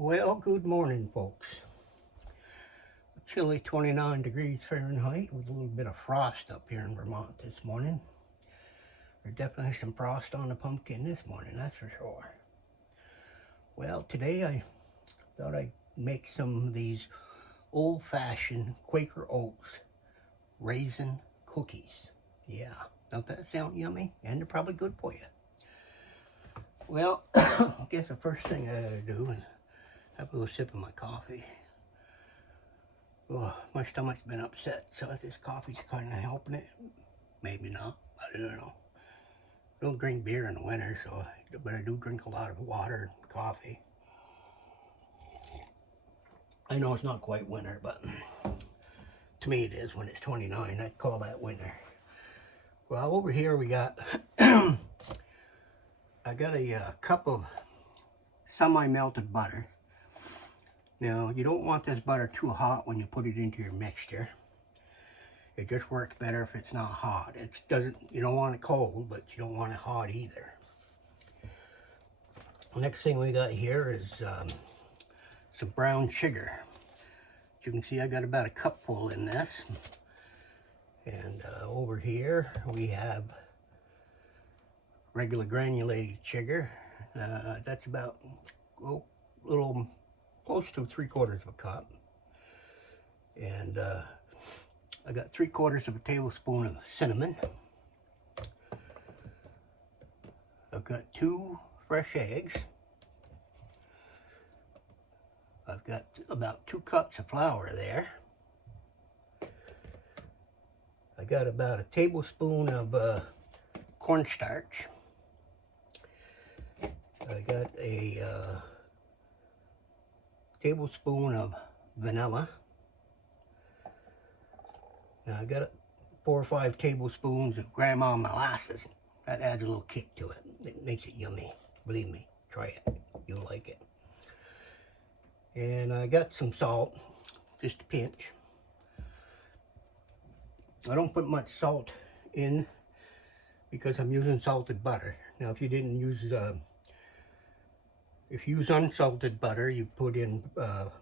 Well, good morning, folks. Chilly 29 degrees Fahrenheit with a little bit of frost up here in Vermont this morning. There's definitely some frost on the pumpkin this morning, that's for sure. Well, today I thought I'd make some of these old-fashioned Quaker Oats raisin cookies. Yeah, don't that sound yummy? And they're probably good for you. Well, I guess the first thing I gotta do is have a little sip of my coffee. Oh, my stomach's been upset, so this coffee's kind of helping it. Maybe not, I don't know. I don't drink beer in the winter, but I do drink a lot of water and coffee. I know it's not quite winter, but to me it is when it's 29. I'd call that winter. Well, over here we got, I got a cup of semi-melted butter. Now, you don't want this butter too hot when you put it into your mixture. It just works better if it's not hot. You don't want it cold, but you don't want it hot either. The next thing we got here is some brown sugar. As you can see, I got about a cupful in this. And over here we have regular granulated sugar. That's about a little close to 3/4 of a cup. And I got 3/4 of a tablespoon of cinnamon. I've got 2 fresh eggs. I've got about 2 cups of flour there. I got about a tablespoon of cornstarch. I got a tablespoon of vanilla. Now I got 4 or 5 tablespoons of grandma molasses. That adds a little kick to it. It makes it yummy. Believe me, try it. You'll like it. And I got some salt, just a pinch. I don't put much salt in because I'm using salted butter. Now, if you didn't use if you use unsalted butter, you put in about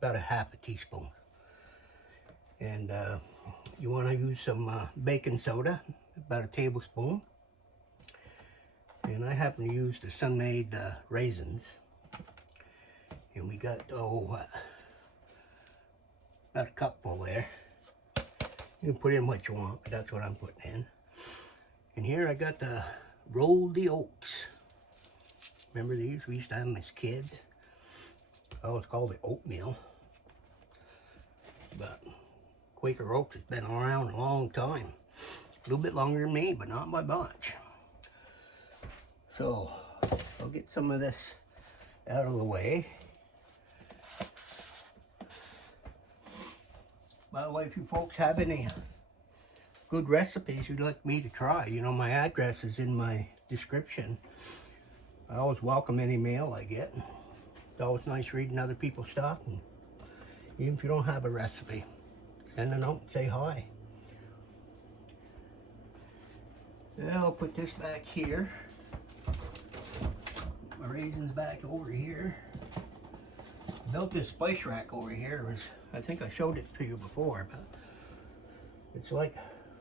a half a teaspoon. And you want to use some baking soda, about a tablespoon. And I happen to use the sun-made raisins. And we got, about a cupful there. You can put in what you want, but that's what I'm putting in. And here I got the rolled oats. Remember these? We used to have them as kids. I always called it oatmeal. But Quaker Oats has been around a long time. A little bit longer than me, but not by much. So, I'll get some of this out of the way. By the way, if you folks have any good recipes you'd like me to try, you know, my address is in my description. I always welcome any mail I get. It's always nice reading other people's stuff. And even if you don't have a recipe, send a note, say hi. Now I'll put this back here. My raisins back over here. Built this spice rack over here. I think I showed it to you before, but it's like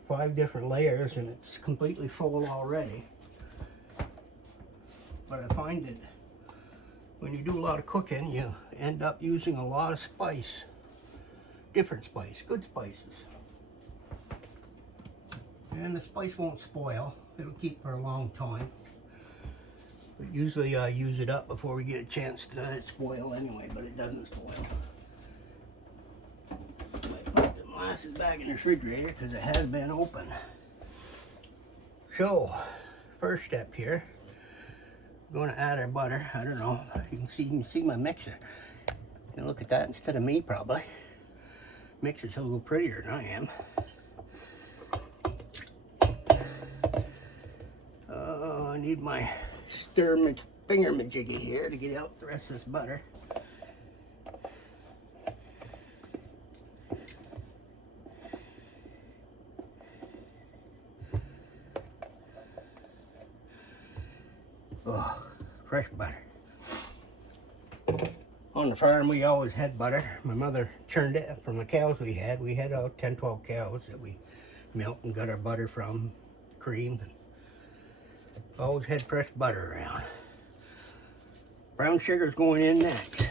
5 different layers and it's completely full already. But I find that when you do a lot of cooking, you end up using a lot of spice. Different spice, good spices. And the spice won't spoil. It'll keep for a long time. But usually I use it up before we get a chance to let it spoil anyway, but it doesn't spoil. I put the molasses back in the refrigerator because it has been open. So, first step here. I'm going to add our butter. I don't know. You can see my mixer. You look at that instead of me, probably. Mixer's a little prettier than I am. Oh, I need my finger majiggy here to get out the rest of this butter. Oh, fresh butter. On the farm, we always had butter. My mother churned it from the cows we had. We had 10, 12 cows that we milked and got our butter from, cream. Always had fresh butter around. Brown sugar's going in next.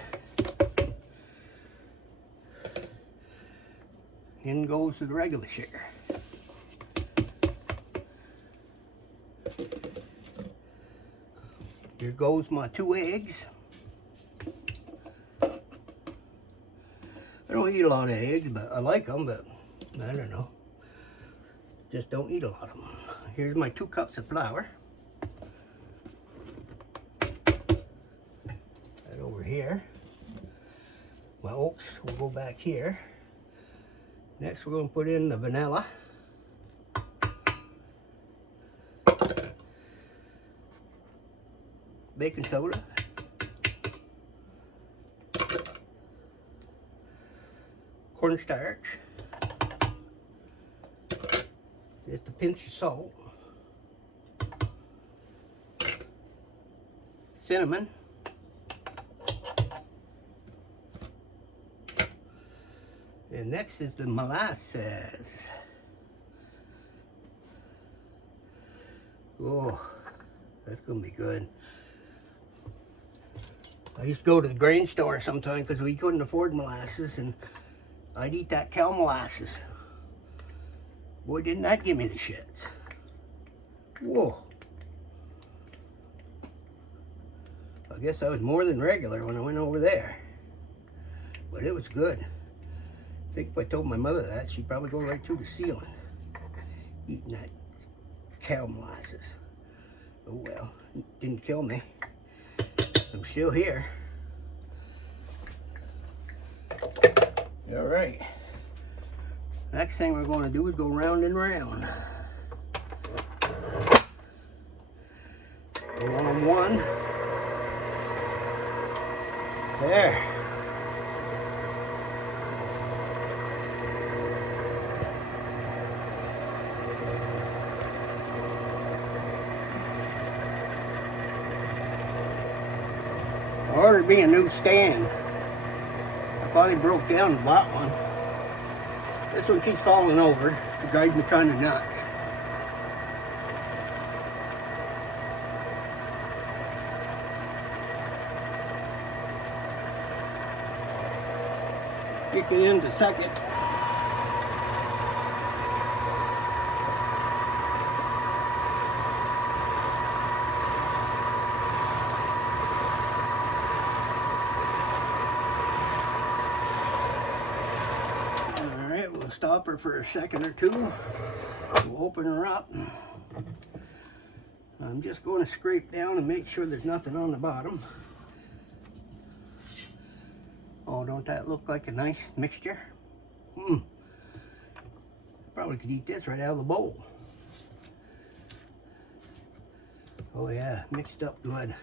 In goes the regular sugar. Here goes my 2 eggs. I don't eat a lot of eggs, but I like them, but I don't know. Just don't eat a lot of them. Here's my 2 cups of flour. That over here. My oats will go back here. Next, we're going to put in the vanilla. Baking soda. Cornstarch. Just a pinch of salt. Cinnamon. And next is the molasses. Oh, that's gonna be good. I used to go to the grain store sometimes because we couldn't afford molasses, and I'd eat that cow molasses. Boy, didn't that give me the shits. Whoa. I guess I was more than regular when I went over there. But it was good. I think if I told my mother that, she'd probably go right through the ceiling eating that cow molasses. Oh well, it didn't kill me. I'm still here. All right. Next thing we're going to do is go round and round. Go on 1. There. I ordered me a new stand. I finally broke down and bought one. This one keeps falling over. It drives me kind of nuts. Kick it into second. Stop her for a second or 2. We'll open her up. I'm just going to scrape down and make sure there's nothing on the bottom. Oh, don't that look like a nice mixture? Probably could eat this right out of the bowl. Oh yeah, mixed up good.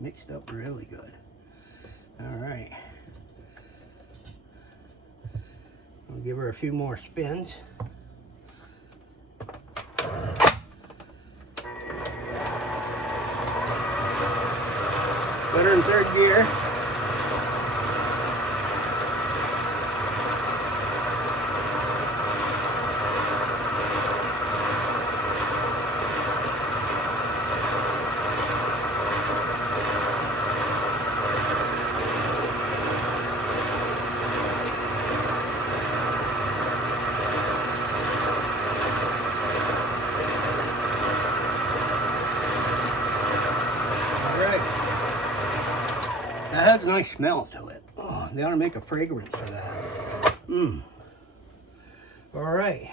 Mixed up really good. All right. I'll give her a few more spins. Put her in 3rd gear. That has a nice smell to it. Oh, they ought to make a fragrance for that. All right.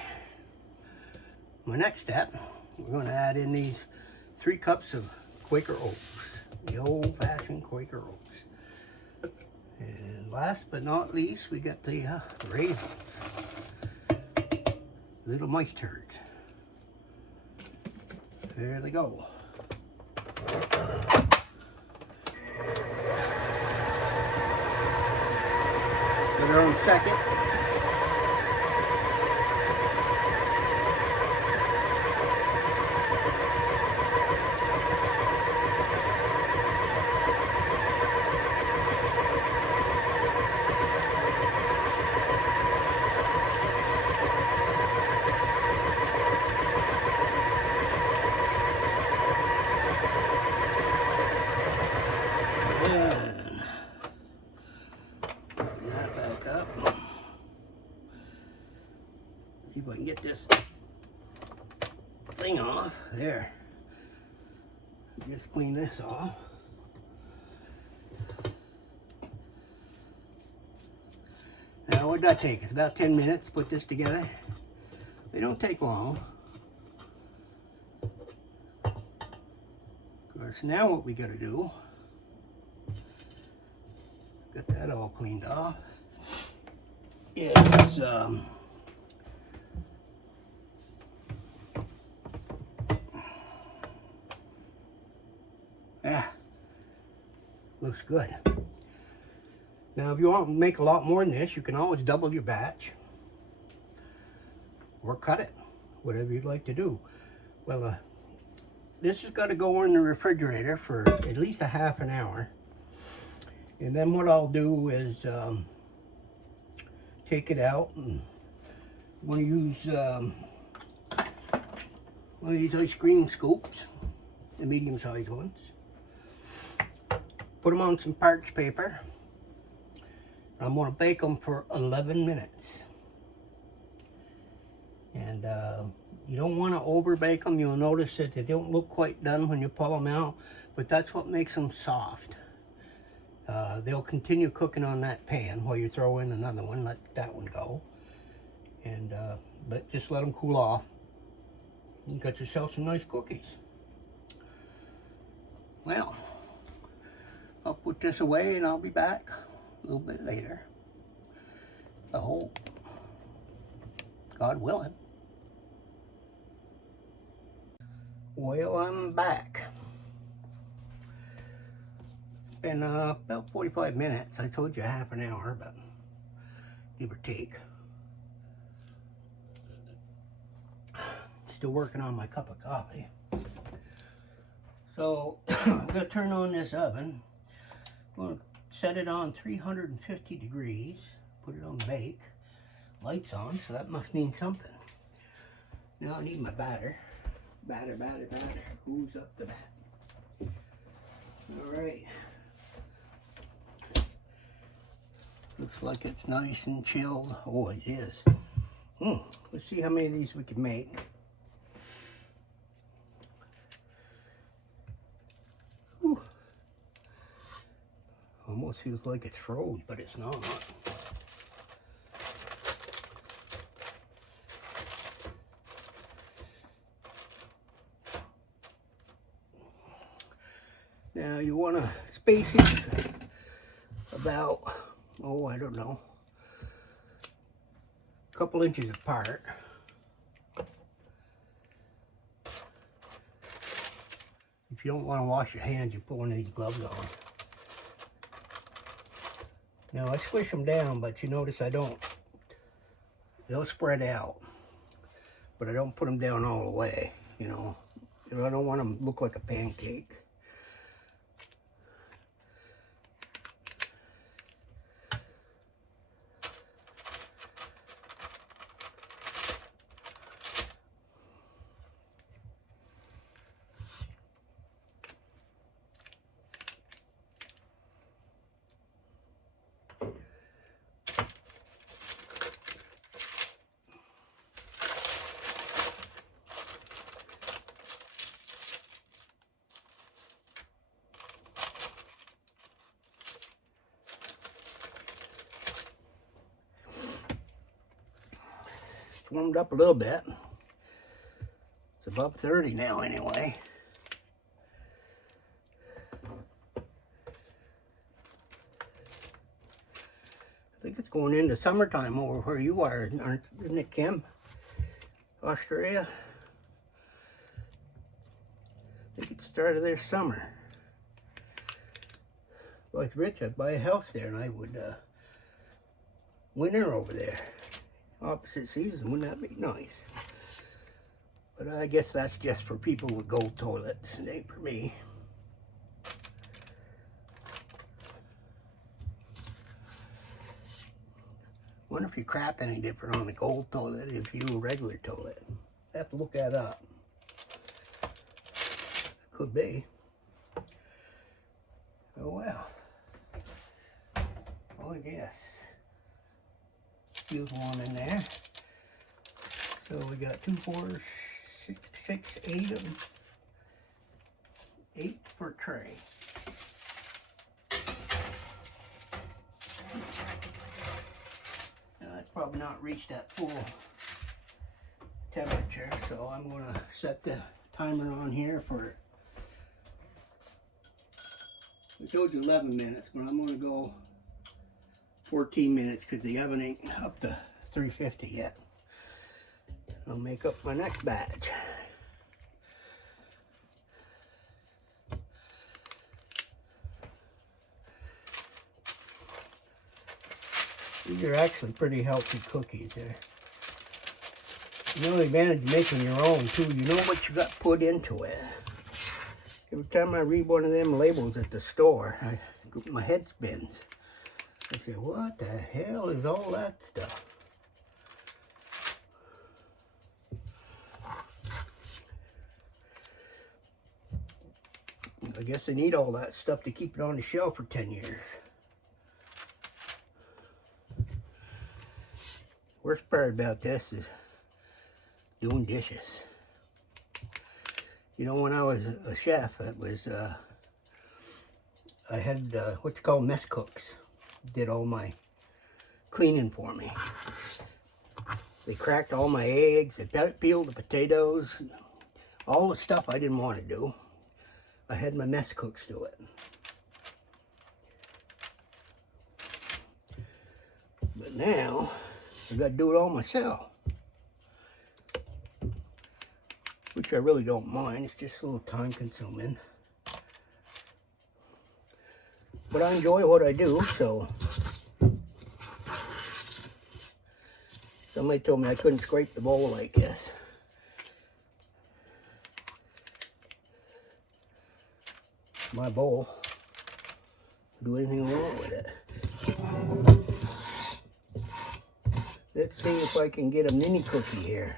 My next step, we're going to add in these 3 cups of Quaker Oats. The old-fashioned Quaker Oats. And last but not least, we got the raisins. Little mice turds. There they go. Put her on second. if I can get this thing off. There. Just clean this off. Now what did that take? It's about 10 minutes to put this together. They don't take long. Of course, now what we gotta do, got that all cleaned off, is looks good. Now if you want to make a lot more than this, you can always double your batch or cut it, whatever you'd like to do. Well, this has got to go in the refrigerator for at least a half an hour. And then what I'll do is take it out, and I'm going to use one of these ice cream scoops, the medium-sized ones. Put them on some parchment paper. I'm going to bake them for 11 minutes. And you don't want to over bake them. You'll notice that they don't look quite done when you pull them out, but that's what makes them soft. They'll continue cooking on that pan while you throw in another one, let that one go. And just let them cool off. You got yourself some nice cookies. Well, I'll put this away and I'll be back a little bit later. I hope, God willing. Well, I'm back. It's been about 45 minutes. I told you half an hour, but give or take. Still working on my cup of coffee. So, I'm going to turn on this oven. I'm going to set it on 350 degrees. Put it on bake. Lights on, so that must mean something. Now I need my batter. Batter. Who's up the bat? Alright. Looks like it's nice and chilled. Oh, it is. Let's see how many of these we can make. Whew. Almost feels like it's froze, but it's not. Now you want to space it about, oh, I don't know, a couple inches apart. If you don't want to wash your hands, you put one of these gloves on. Now I squish them down, but you notice I don't, they'll spread out, but I don't put them down all the way, you know. I don't want them to look like a pancake. Warmed up a little bit. It's above 30 now anyway. I think it's going into summertime over where you are, isn't it, Kim? Australia? I think it's started their summer. If I was rich, I'd buy a house there and I would winter over there. Opposite season, wouldn't that be nice? But I guess that's just for people with gold toilets, it ain't for me. Wonder if you crap any different on a gold toilet if you do a regular toilet. I have to look that up. Could be. Oh well. Oh yes. Feels warm in there. So we got 2, 4, 6, 8 of them. 8 per tray. Now that's probably not reached that full temperature, so I'm going to set the timer on here for, I told you 11 minutes, but I'm going to go 14 minutes because the oven ain't up to 350 yet. I'll make up my next batch. These are actually pretty healthy cookies there. The only advantage of making your own too, you know what you got put into it. Every time I read one of them labels at the store, my head spins. I say, what the hell is all that stuff? I guess they need all that stuff to keep it on the shelf for 10 years. Worst part about this is doing dishes. You know, when I was a chef, it was, I had what you call mess cooks. Did all my cleaning for me. They cracked all my eggs, they peeled the potatoes, all the stuff I didn't want to do. I had my mess cooks do it. But now, I got to do it all myself. Which I really don't mind, it's just a little time consuming. But I enjoy what I do, so. Somebody told me I couldn't scrape the bowl like this. My bowl. Do anything wrong with it. Let's see if I can get a mini cookie here.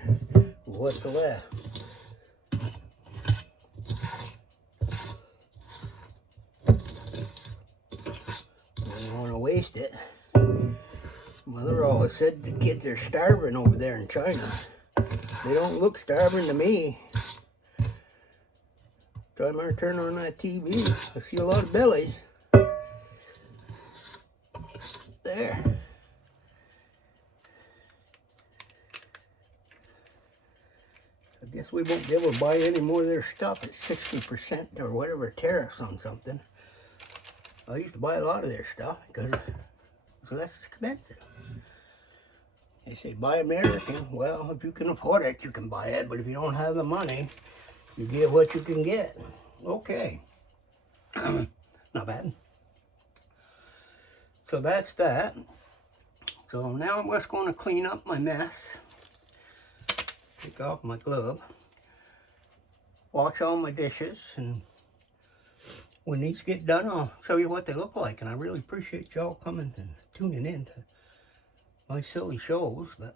What's left? Don't want to waste it. Mother always said the kids are starving over there in China. They don't look starving to me. Time I turn on that TV, I see a lot of bellies. There. I guess we won't be able to buy any more of their stuff at 60% or whatever tariffs on something. I used to buy a lot of their stuff because it's less expensive. They say buy American. Well, if you can afford it, you can buy it. But if you don't have the money, you get what you can get. Okay. Not bad. So that's that. So now I'm just going to clean up my mess. Take off my glove. Wash all my dishes. And when these get done, I'll show you what they look like. And I really appreciate y'all coming and tuning in to my silly shows. But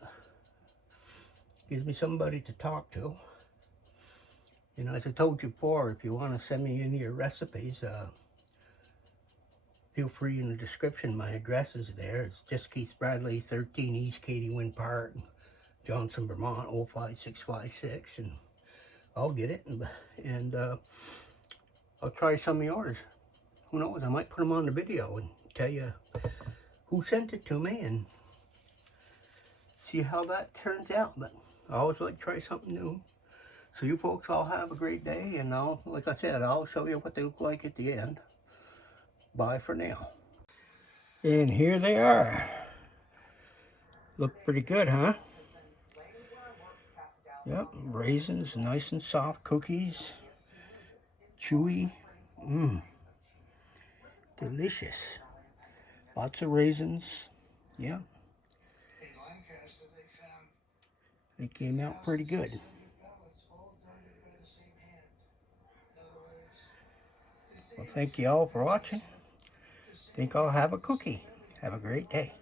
gives me somebody to talk to. You know, as I told you before, if you want to send me any of your recipes, feel free in the description. My address is there. It's just Keith Bradley, 13 East Katie Wynn Park, Johnson, Vermont, 05656. And I'll get it. And I'll try some of yours. Who knows? I might put them on the video and tell you who sent it to me and see how that turns out. But I always like to try something new. So you folks all have a great day, and like I said, I'll show you what they look like at the end. Bye for now. And here they are. Look pretty good, huh? Yep, raisins, nice and soft cookies. Chewy. Delicious. Lots of raisins. Yep. They came out pretty good. Well, thank you all for watching. Think I'll have a cookie. Have a great day.